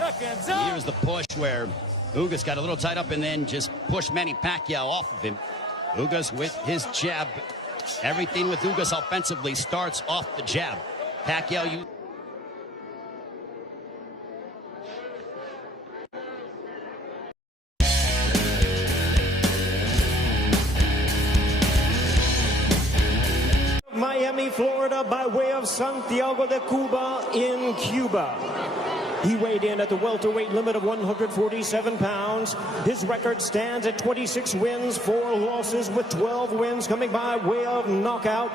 Here's the push where UGAS got a little tied up and then just pushed Manny Pacquiao off of him. UGAS with his jab. Everything with UGAS offensively starts off the jab. Pacquiao Miami, Florida, by way of Santiago de Cuba in Cuba. He weighed in at the welterweight limit of 147 pounds. His record stands at 26 wins, 4 losses, with 12 wins coming by way of knockout.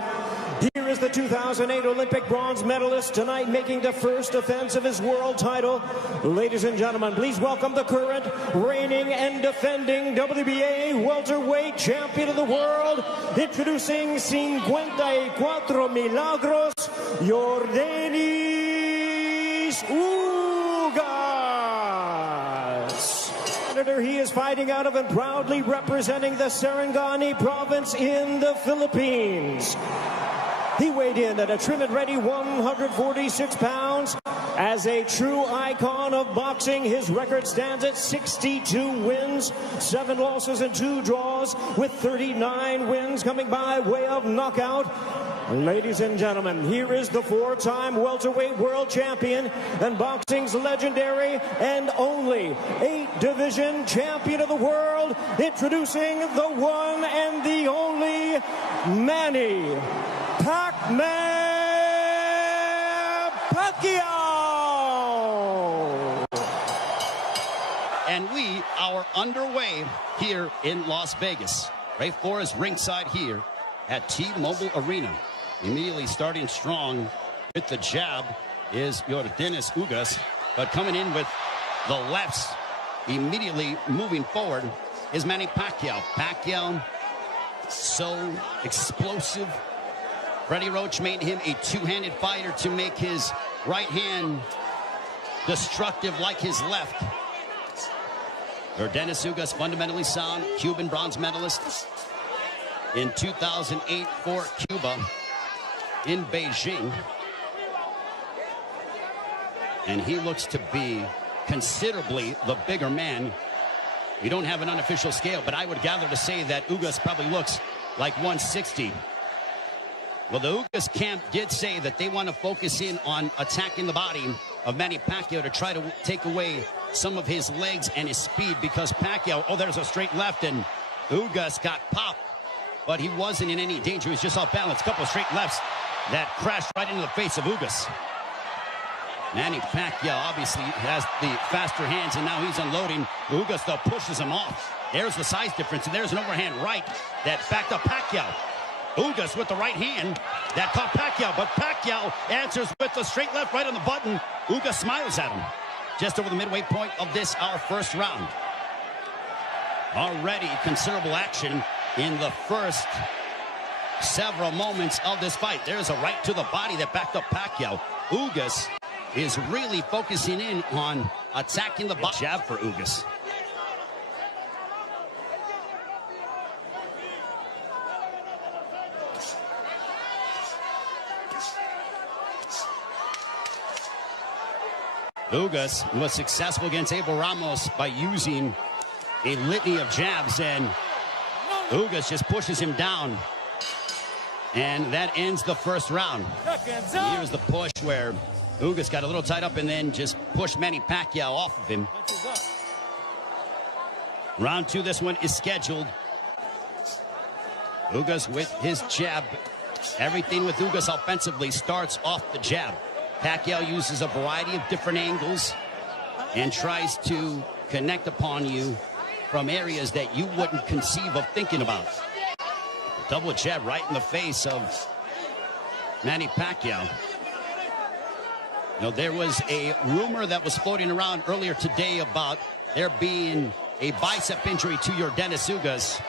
Here is the 2008 Olympic bronze medalist tonight, making the first defense of his world title. Ladies and gentlemen, please welcome the current, reigning and defending WBA welterweight champion of the world, introducing 54 Milagros, Yordenis UGAS. He is fighting out of and proudly representing the Sarangani province in the Philippines. He weighed in at a trim and ready 146 pounds. As a true icon of boxing, his record stands at 62 wins, 7 losses and 2 draws, with 39 wins coming by way of knockout. Ladies and gentlemen, here is the 4-time welterweight world champion and boxing's legendary and only 8-division champion of the world, introducing the one and the only Manny Pacquiao. And we are underway here in Las Vegas. Ray Flores ringside here at T-Mobile Arena. Immediately starting strong with the jab is Yordenis UGAS, but coming in with the lefts, immediately moving forward is Manny Pacquiao. Pacquiao, so explosive. Freddie Roach made him a two-handed fighter to make his right hand destructive like his left. Yordenis UGAS, fundamentally sound, Cuban bronze medalist in 2008 for Cuba in Beijing. And he looks to be considerably the bigger man. We don't have an unofficial scale, but I would gather to say that UGAS probably looks like 160. Well, the UGAS camp did say that they want to focus in on attacking the body of Manny Pacquiao to try to take away some of his legs and his speed, because Pacquiao, oh, there's a straight left, and UGAS got popped, but he wasn't in any danger. He was just off balance. Couple of straight lefts that crashed right into the face of UGAS. Manny Pacquiao obviously has the faster hands, and now he's unloading. UGAS, though, pushes him off. There's the size difference, and there's an overhand right that backed up Pacquiao. UGAS with the right hand that caught Pacquiao, but Pacquiao answers with the straight left right on the button. UGAS smiles at him. Just over the midway point of this, our first round. Already considerable action in the first several moments of this fight. There's a right to the body that backed up Pacquiao. UGAS is really focusing in on attacking the body. Jab for UGAS. UGAS was successful against Abel Ramos by using a litany of jabs, and UGAS just pushes him down. And that ends the first round. Here's the push where UGAS got a little tied up and then just pushed Manny Pacquiao off of him. Round 2, this one is scheduled. UGAS with his jab. Everything with UGAS offensively starts off the jab. Pacquiao uses a variety of different angles and tries to connect upon you from areas that you wouldn't conceive of thinking about. Double jab right in the face of Manny Pacquiao. You know, there was a rumor that was floating around earlier today about there being a bicep injury to Yordenis UGAS.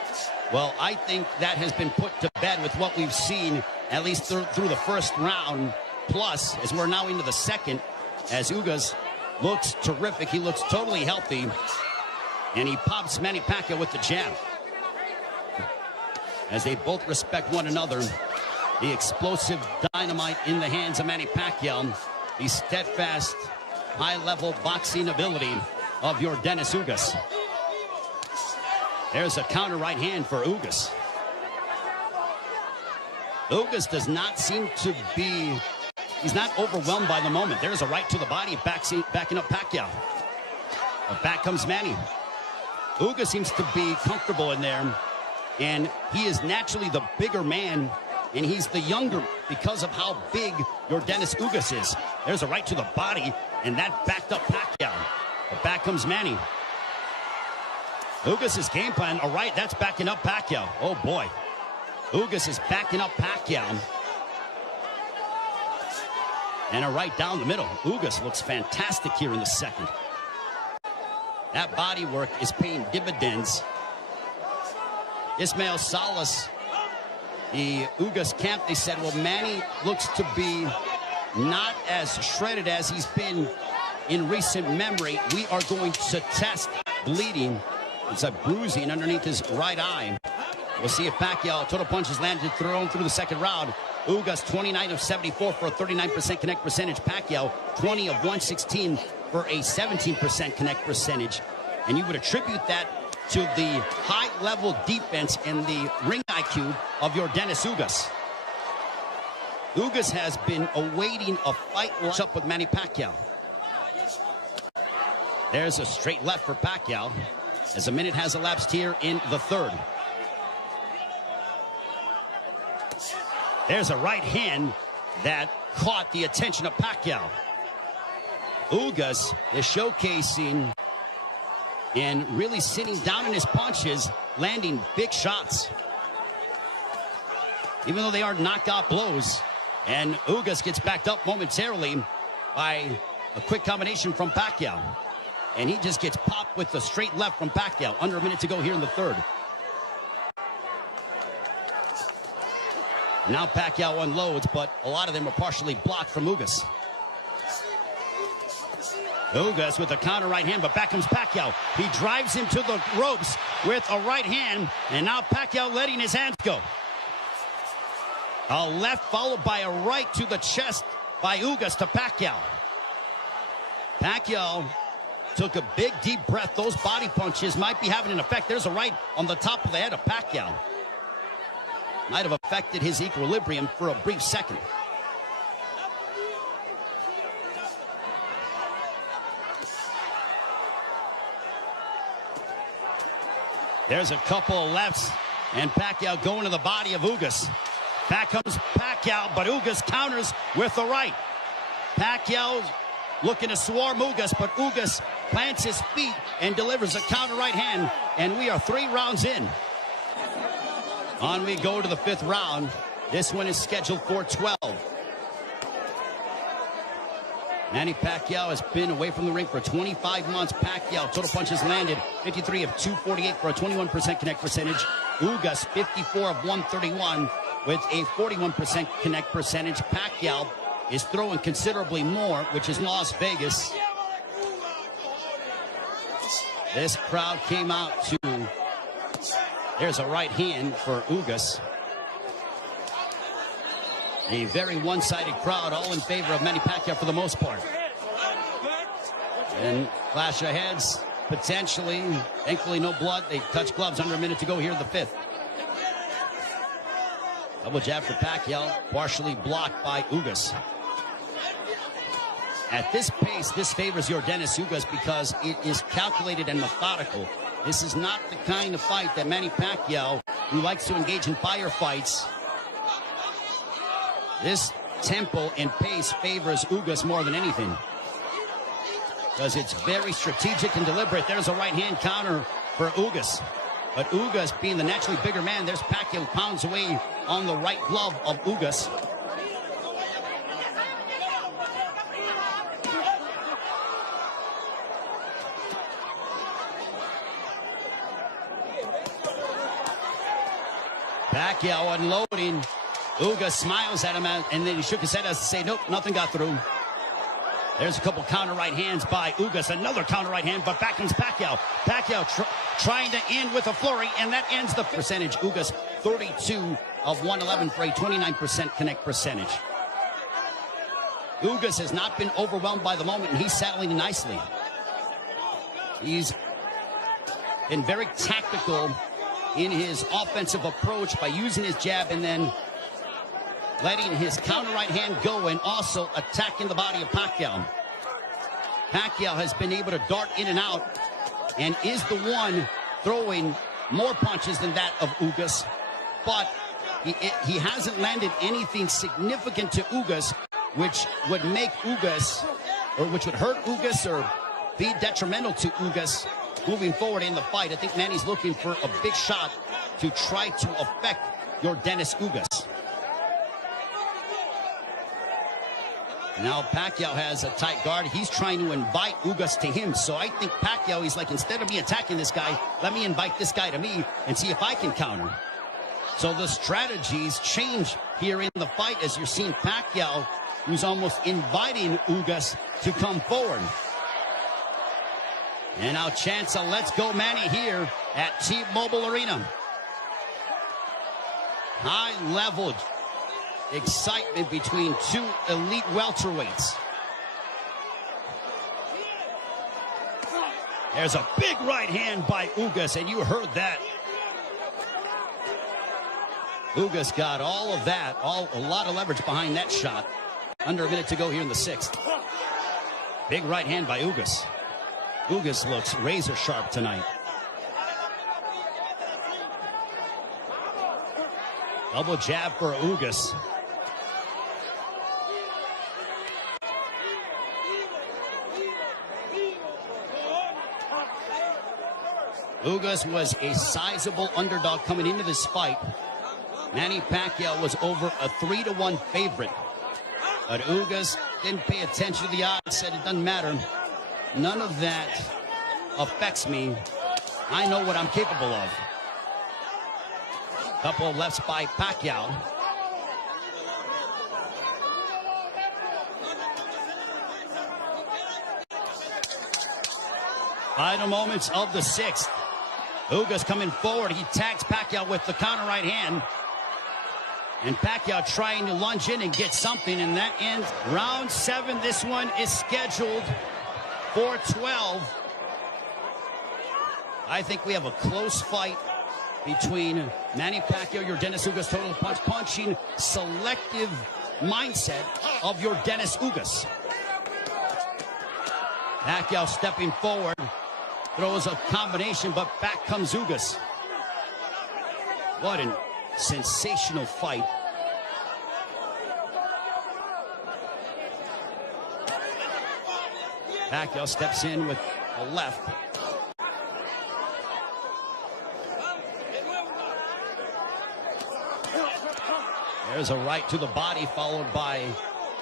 Well, I think that has been put to bed with what we've seen, at least through the first round. Plus, as we're now into the second, as UGAS looks terrific. He looks totally healthy. And he pops Manny Pacquiao with the jab. As they both respect one another. The explosive dynamite in the hands of Manny Pacquiao. The steadfast high-level boxing ability of your Dennis Ugas. There's a counter right hand for Ugas. Ugas does not seem to be, he's not overwhelmed by the moment. There's a right to the body, backing up Pacquiao. But back comes Manny. Ugas seems to be comfortable in there, and he is naturally the bigger man, and he's the younger because of how big your Dennis Ugas is. There's a right to the body, and that backed up Pacquiao. But back comes Manny. Ugas' game plan, all right, that's backing up Pacquiao. Oh, boy. Ugas is backing up Pacquiao. And a right down the middle. Ugas looks fantastic here in the second. That body work is paying dividends. Ismael Salas, the Ugas camp, they said, well, Manny looks to be not as shredded as he's been in recent memory. We are going to test bleeding. It's a bruising underneath his right eye. We'll see if Pacquiao, total punches landed, thrown through the second round. Ugas 29 of 74 for a 39% connect percentage. Pacquiao 20 of 116 for a 17% connect percentage. And you would attribute that to the high-level defense and the ring IQ of your Dennis Ugas. Ugas has been awaiting a fight up with Manny Pacquiao. There's a straight left for Pacquiao as a minute has elapsed here in the third. There's a right hand that caught the attention of Pacquiao. Ugas is showcasing and really sitting down in his punches, landing big shots. Even though they are knockout blows. And Ugas gets backed up momentarily by a quick combination from Pacquiao. And he just gets popped with the straight left from Pacquiao. Under a minute to go here in the third. Now Pacquiao unloads, but a lot of them are partially blocked from Ugas. Ugas with a counter right hand, but back comes Pacquiao. He drives him to the ropes with a right hand, and now Pacquiao letting his hands go. A left followed by a right to the chest by Ugas to Pacquiao. Pacquiao took a big deep breath. Those body punches might be having an effect. There's a right on the top of the head of Pacquiao. Might have affected his equilibrium for a brief second. There's a couple of lefts, and Pacquiao going to the body of Ugas. Back comes Pacquiao, but Ugas counters with the right. Pacquiao looking to swarm Ugas, but Ugas plants his feet and delivers a counter right hand, and we are 3 rounds in. On we go to the 5th round. This one is scheduled for 12. Manny Pacquiao has been away from the ring for 25 months. Pacquiao, total punches landed 53 of 248 for a 21% connect percentage. Ugas 54 of 131 with a 41% connect percentage. Pacquiao is throwing considerably more, which is Las Vegas. This crowd came out to... There's a right hand for Ugas. A very one-sided crowd, all in favor of Manny Pacquiao for the most part. And clash of heads, potentially. Thankfully, no blood. They touch gloves. Under a minute to go here in the 5th. Double jab for Pacquiao, partially blocked by Ugas. At this pace, this favors your Dennis Ugas because it is calculated and methodical. This is not the kind of fight that Manny Pacquiao, who likes to engage in firefights. This tempo and pace favors Ugas more than anything, because it's very strategic and deliberate. There's a right hand counter for Ugas. But Ugas, being the naturally bigger man, there's Pacquiao who pounds away on the right glove of Ugas. Pacquiao unloading. Ugas smiles at him, and then he shook his head as to say, nope, nothing got through. There's a couple counter right hands by Ugas. Another counter right hand, but back comes Pacquiao. Pacquiao trying to end with a flurry, and that ends the percentage. Ugas 32 of 111 for a 29% connect percentage. Ugas has not been overwhelmed by the moment, and he's settling nicely. He's been very tactical in his offensive approach by using his jab and then letting his counter right hand go and also attacking the body of PACQUIAO. PACQUIAO has been able to dart in and out and is the one throwing more punches than that of Ugas, but he hasn't landed anything significant to Ugas, which would make Ugas, or which would hurt Ugas or be detrimental to Ugas moving forward in the fight. I think Manny's looking for a big shot to try to affect your Dennis Ugas. Now PACQUIAO has a tight guard. He's trying to invite Ugas to him. So I think PACQUIAO, he's like, instead of me attacking this guy, let me invite this guy to me and see if I can counter. So the strategies change here in the fight as you're seeing PACQUIAO, who's almost inviting Ugas to come forward. And now chance a let's go Manny here at T-Mobile Arena. High level excitement between two elite welterweights. There's a big right hand by Ugas, and you heard that. Ugas got all of that, a lot of leverage behind that shot. Under a minute to go here in the sixth. Big right hand by Ugas. Ugas looks razor sharp tonight. Double jab for Ugas. Ugas was a sizable underdog coming into this fight. Manny Pacquiao was over a 3-1 favorite. But Ugas didn't pay attention to the odds, said it doesn't matter. None of that affects me. I know what I'm capable of. Couple of lefts by Pacquiao. Final moments of the sixth. Ugas coming forward. He tags Pacquiao with the counter right hand. And Pacquiao trying to lunge in and get something, and that ends round 7. This one is scheduled for 12. I think we have a close fight between Manny Pacquiao, your Dennis Ugas, total punching, selective mindset of your Dennis Ugas. Pacquiao stepping forward, throws a combination, but back comes Ugas. What an sensational fight. Pacquiao steps in with a left. There's a right to the body, followed by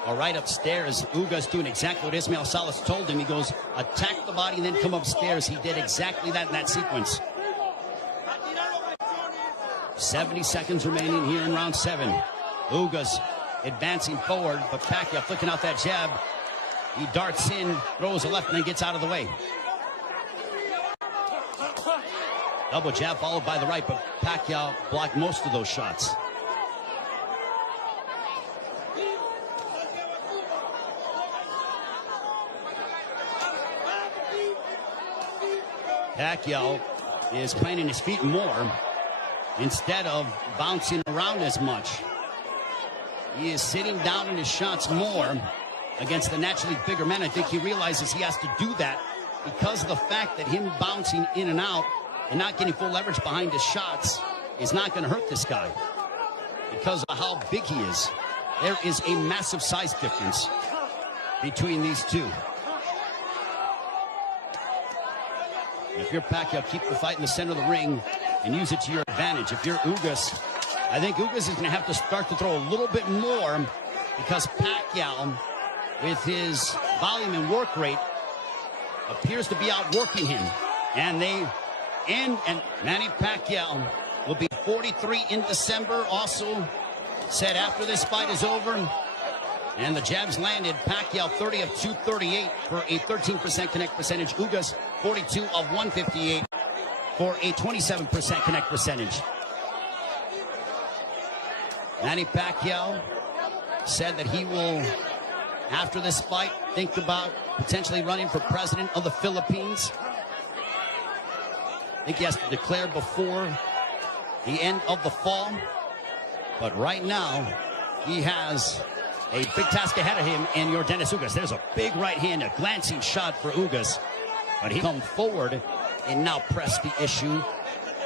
a right upstairs. Ugas doing exactly what Ismael Salas told him. He goes, attack the body and then come upstairs. He did exactly that in that sequence. 70 seconds remaining here in round 7. Ugas advancing forward, but Pacquiao flicking out that jab. He darts in, throws a left, and then gets out of the way. Double jab followed by the right, but Pacquiao blocked most of those shots. Pacquiao is planting his feet more instead of bouncing around as much. He is sitting down in his shots more against the naturally bigger men. I think he realizes he has to do that because of the fact that him bouncing in and out and not getting full leverage behind his shots is not going to hurt this guy because of how big he is. There is a massive size difference between these two. If you're Pacquiao, keep the fight in the center of the ring and use it to your advantage. If you're Ugas, I think Ugas is going to have to start to throw a little bit more because Pacquiao, with his volume and work rate, appears to be outworking him. And they end, and Manny Pacquiao will be 43 in December. Also said after this fight is over, and the jabs landed, Pacquiao 30 of 238 for a 13% connect percentage. Ugas 42 of 158 for a 27% connect percentage. Manny Pacquiao said that he will after this fight think about potentially running for president of the Philippines? I think he has to declare before the end of the fall. But right now, he has a big task ahead of him in Yordenis Ugas. There's a big right hand, a glancing shot for Ugas. But he come forward and now press the issue.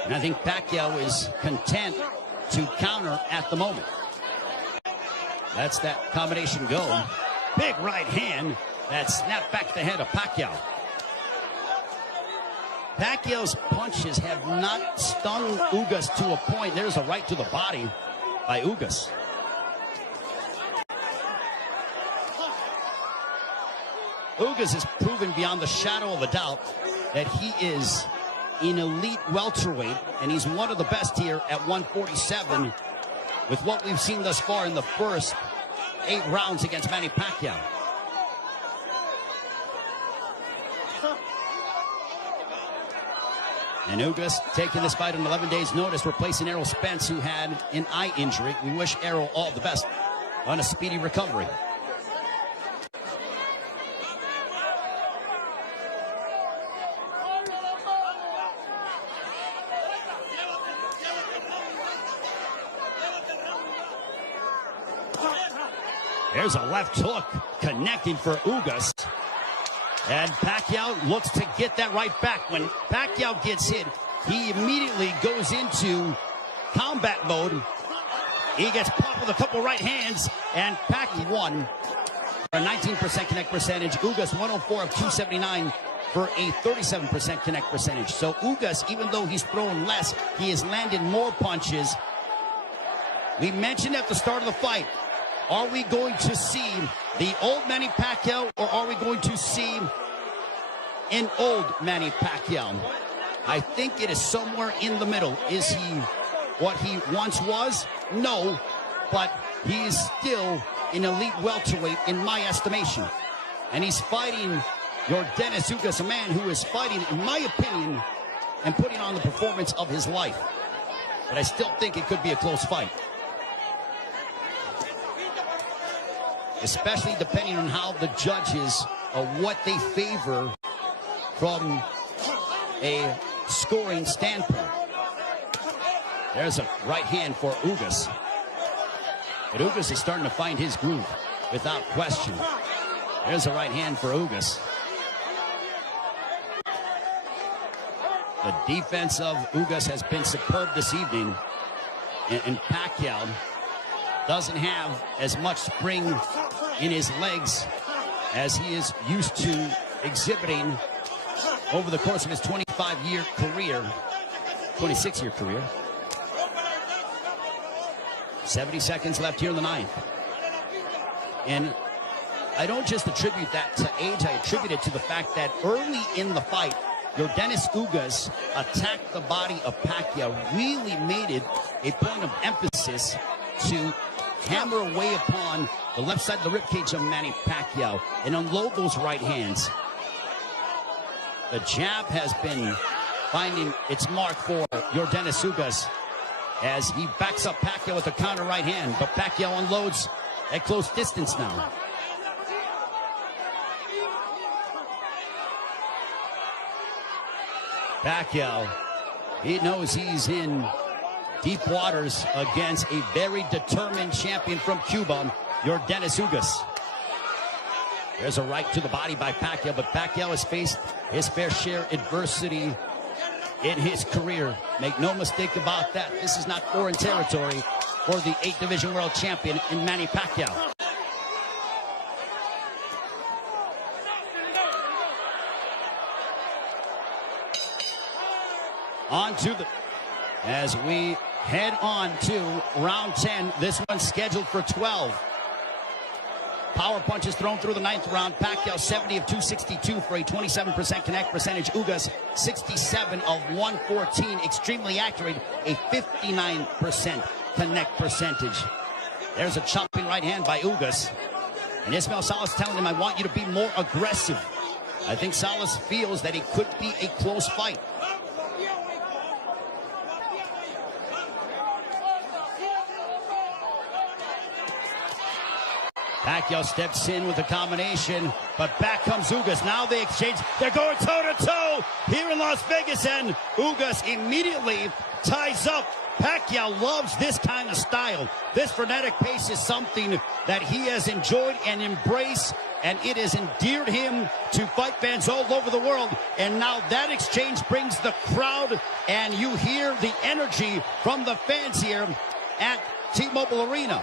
And I think Pacquiao is content to counter at the moment. That's that combination go. Big right hand that snapped back the head of Pacquiao. Pacquiao's punches have not stung Ugas to a point. There's a right to the body by Ugas. Ugas has proven beyond the shadow of a doubt that he is an elite welterweight, and he's one of the best here at 147 with what we've seen thus far in the first 8 rounds against Manny Pacquiao. And Ugas taking this fight on 11 days' notice, replacing Errol Spence, who had an eye injury. We wish Errol all the best on a speedy recovery. There's a left hook connecting for Ugas. And Pacquiao looks to get that right back. When Pacquiao gets hit, he immediately goes into combat mode. He gets popped with a couple right hands, and Pacquiao won for a 19% connect percentage. Ugas 104 of 279 for a 37% connect percentage. So Ugas, even though he's thrown less, he has landed more punches. We mentioned at the start of the fight, are we going to see the old Manny Pacquiao, or are we going to see an old Manny Pacquiao? I think it is somewhere in the middle. Is he what he once was? No, but he is still an elite welterweight in my estimation. And he's fighting Yordenis Ugas, a man who is fighting, in my opinion, and putting on the performance of his life. But I still think it could be a close fight, especially depending on how the judges, what they favor from a scoring standpoint. There's a right hand for Ugas. But Ugas is starting to find his groove, without question. There's a right hand for Ugas. The defense of Ugas has been superb this evening. And Pacquiao doesn't have as much spring in his legs as he is used to exhibiting over the course of his 25-year career, 26-year career. 70 seconds left here in the 9th. And I don't just attribute that to age, I attribute it to the fact that early in the fight, Yordenis Ugas attacked the body of Pacquiao, really made it a point of emphasis to hammer away upon the left side of the ribcage of Manny Pacquiao and unload those right hands. The jab has been finding its mark for Yordenis Ugas as he backs up Pacquiao with a counter right hand, but Pacquiao unloads at close distance now. Pacquiao, he knows he's in deep waters against a very determined champion from Cuba, Yordenis Ugas. There's a right to the body by Pacquiao, but Pacquiao has faced his fair share of adversity in his career. Make no mistake about that. This is not foreign territory for the 8th Division World Champion in Manny Pacquiao. On to the, as we head on to round 10. This one's scheduled for 12. Power punches thrown through the 9th round. Pacquiao 70 of 262 for a 27% connect percentage. Ugas 67 of 114. Extremely accurate, a 59% connect percentage. There's a chopping right hand by Ugas. And Ismael Salas telling him, I want you to be more aggressive. I think Salas feels that it could be a close fight. Pacquiao steps in with a combination, but back comes Ugas. Now they exchange. They're going toe-to-toe here in Las Vegas, and Ugas immediately ties up. Pacquiao loves this kind of style. This frenetic pace is something that he has enjoyed and embraced, and it has endeared him to fight fans all over the world. And now that exchange brings the crowd, and you hear the energy from the fans here at T-Mobile Arena.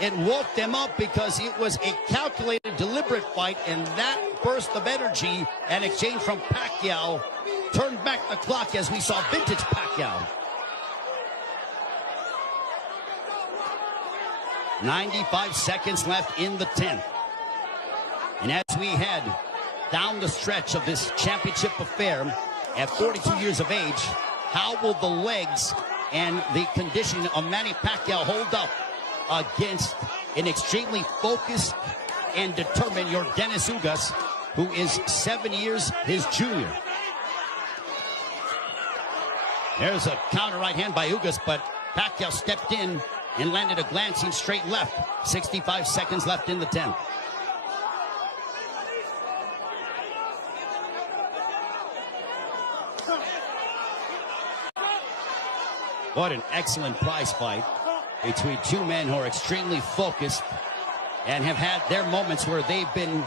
It woke them up because it was a calculated, deliberate fight, and that burst of energy and exchange from Pacquiao turned back the clock as we saw vintage Pacquiao. 95 seconds left in the 10th. And as we head down the stretch of this championship affair at 42 years of age, how will the legs and the conditioning of Manny Pacquiao hold up against an extremely focused and determined Yordenis Ugas, who is 7 years his junior? There's a counter right hand by Ugas, but Pacquiao stepped in and landed a glancing straight left. 65 seconds left in the 10th. What an excellent prize fight between two men who are extremely focused and have had their moments where they've been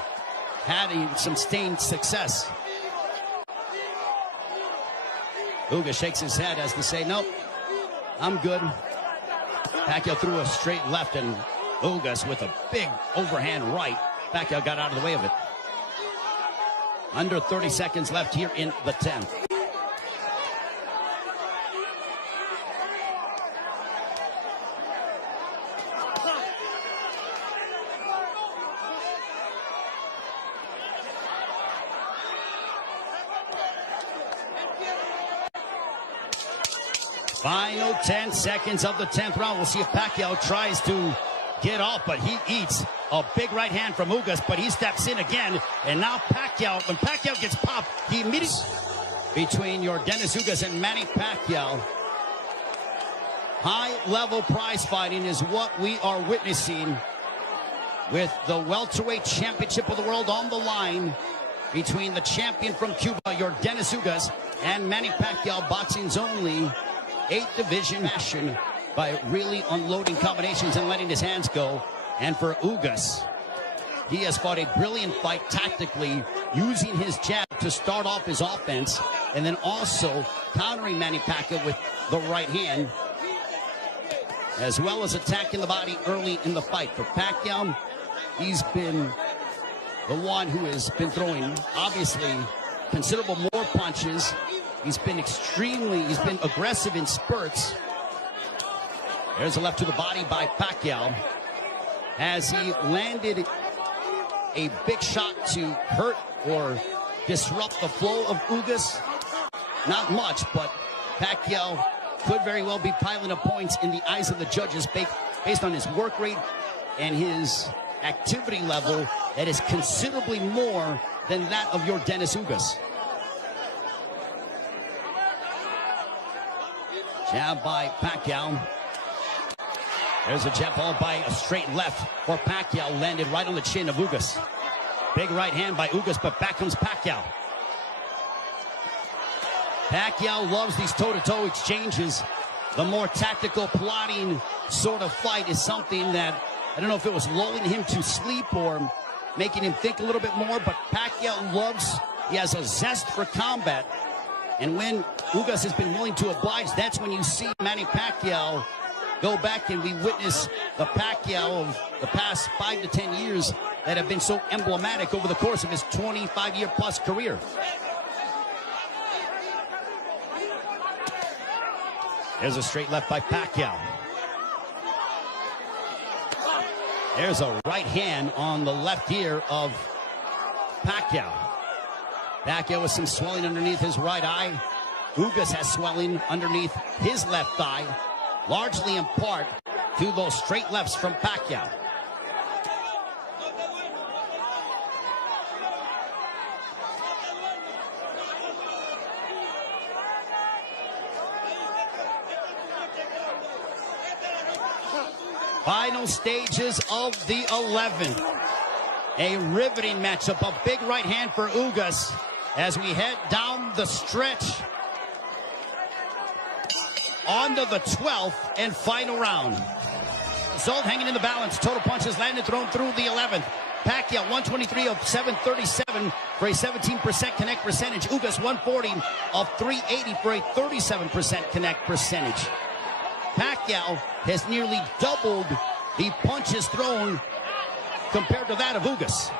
having some sustained success. Ugas shakes his head as to say, nope, I'm good. Pacquiao threw a straight left, and Ugas with a big overhand right. Pacquiao got out of the way of it. Under 30 seconds left here in the 10th. Final 10 seconds of the 10th round. We'll see if Pacquiao tries to get off, but he eats a big right hand from Ugas, but he steps in again. And now Pacquiao, when Pacquiao gets popped, he immediately... Between Yordenis Ugas and Manny Pacquiao, high-level prize fighting is what we are witnessing, with the welterweight championship of the world on the line between the champion from Cuba, Yordenis Ugas, and Manny Pacquiao, boxing's only 8th division action, by really unloading combinations and letting his hands go. And for Ugas, he has fought a brilliant fight tactically, using his jab to start off his offense, and then also countering Manny Pacquiao with the right hand, as well as attacking the body early in the fight. For Pacquiao, he's been the one who has been throwing, obviously, considerable more punches. He's been aggressive in spurts. There's a left to the body by Pacquiao. Has he landed a big shot to hurt or disrupt the flow of Ugas? Not much, but Pacquiao could very well be piling up points in the eyes of the judges based on his work rate and his activity level that is considerably more than that of Yordenis Ugas. Jab by Pacquiao. There's a jab followed by a straight left for Pacquiao, landed right on the chin of Ugas. Big right hand by Ugas, but back comes Pacquiao. Pacquiao loves these toe-to-toe exchanges. The more tactical, plotting sort of fight is something that, I don't know if it was lulling him to sleep or making him think a little bit more, but Pacquiao loves, he has a zest for combat. And when Ugas has been willing to oblige, that's when you see Manny Pacquiao go back, and we witness the Pacquiao of the past 5 to 10 years that have been so emblematic over the course of his 25-year-plus career. There's a straight left by Pacquiao. There's a right hand on the left ear of Pacquiao. Pacquiao with some swelling underneath his right eye. Ugas has swelling underneath his left eye, largely in part to those straight lefts from Pacquiao. Final stages of the 11th. A riveting matchup, a big right hand for UGAS as we head down the stretch onto the 12th and final round. Result hanging in the balance. Total punches landed, thrown through the 11th. PACQUIAO 123 of 737 for a 17% connect percentage. UGAS 140 of 380 for a 37% connect percentage. PACQUIAO has nearly doubled the punches thrown compared to that of UGAS.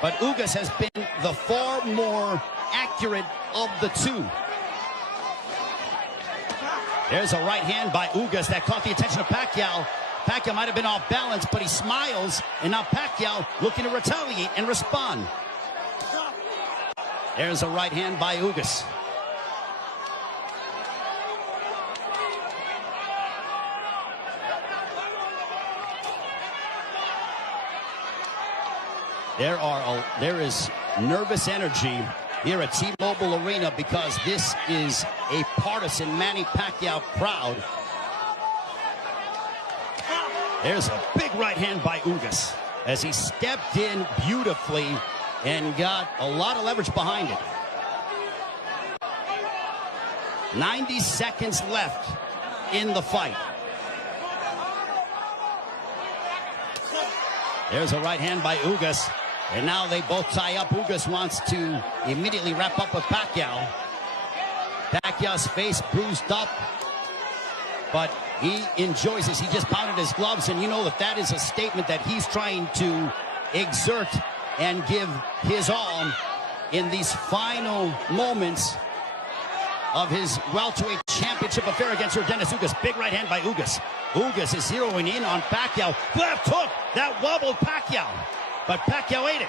But UGAS has been the far more accurate of the two. There's a right hand by UGAS that caught the attention of PACQUIAO. PACQUIAO might have been off balance, but he smiles, and now PACQUIAO looking to retaliate and respond. There's a right hand by UGAS. There is nervous energy here at T-Mobile Arena because this is a partisan Manny Pacquiao crowd. There's a big right hand by UGAS as he stepped in beautifully and got a lot of leverage behind it. 90 seconds left in the fight. There's a right hand by UGAS. And now they both tie up. UGAS wants to immediately wrap up with PACQUIAO. PACQUIAO's face bruised up, but he enjoys this. He just pounded his gloves, and you know that is a statement that he's trying to exert and give his all in these final moments of his welterweight championship affair against Dennis UGAS. Big right hand by UGAS. UGAS is zeroing in on PACQUIAO. Left hook that wobbled PACQUIAO, but PACQUIAO ate it.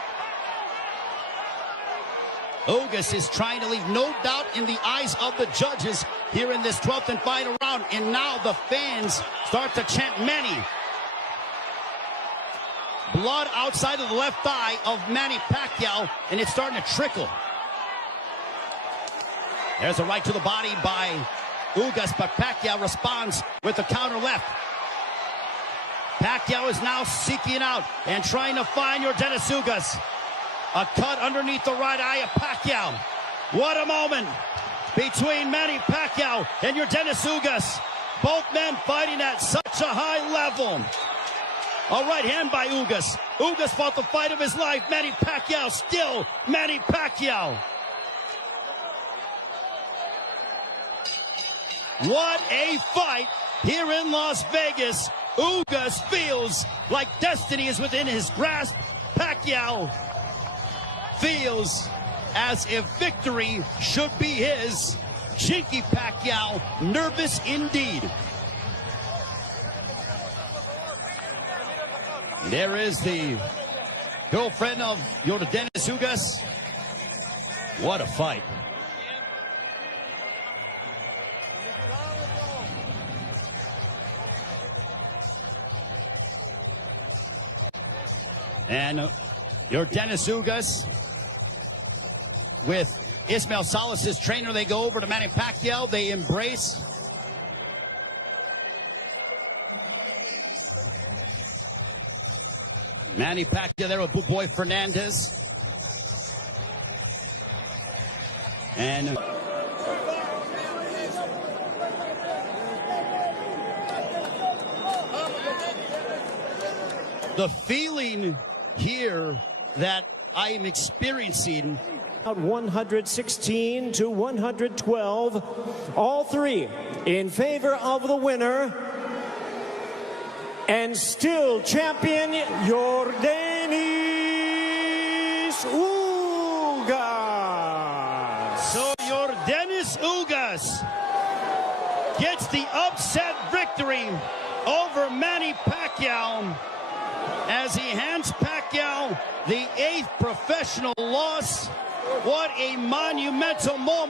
UGAS is trying to leave no doubt in the eyes of the judges here in this 12th and final round. And now the fans start to chant Manny. Blood outside of the left thigh of Manny Pacquiao, and it's starting to trickle. There's a right to the body by UGAS, but Pacquiao responds with a counter left. Pacquiao is now seeking out and trying to find Dennis UGAS. A cut underneath the right eye of Pacquiao. What a moment between Manny Pacquiao and Dennis UGAS. Both men fighting at such a high level. A right hand by UGAS. UGAS fought the fight of his life. Manny Pacquiao still Manny Pacquiao. What a fight here in Las Vegas. UGAS feels like destiny is within his grasp. Pacquiao feels as if victory should be his. Chinky Pacquiao, nervous indeed. There is the girlfriend of Dennis UGAS. What a fight. And Dennis UGAS with Ismael Salas' trainer. They go over to Manny Pacquiao. They embrace. Manny Pacquiao there with Boy Fernandez. And the feeling here that I am experiencing. 116 to 112, all three in favor of the winner, and still champion Yordenis UGAS. So Yordenis UGAS gets the upset victory over Manny Pacquiao as he hands Pacquiao the 8th professional loss. What a monumental moment.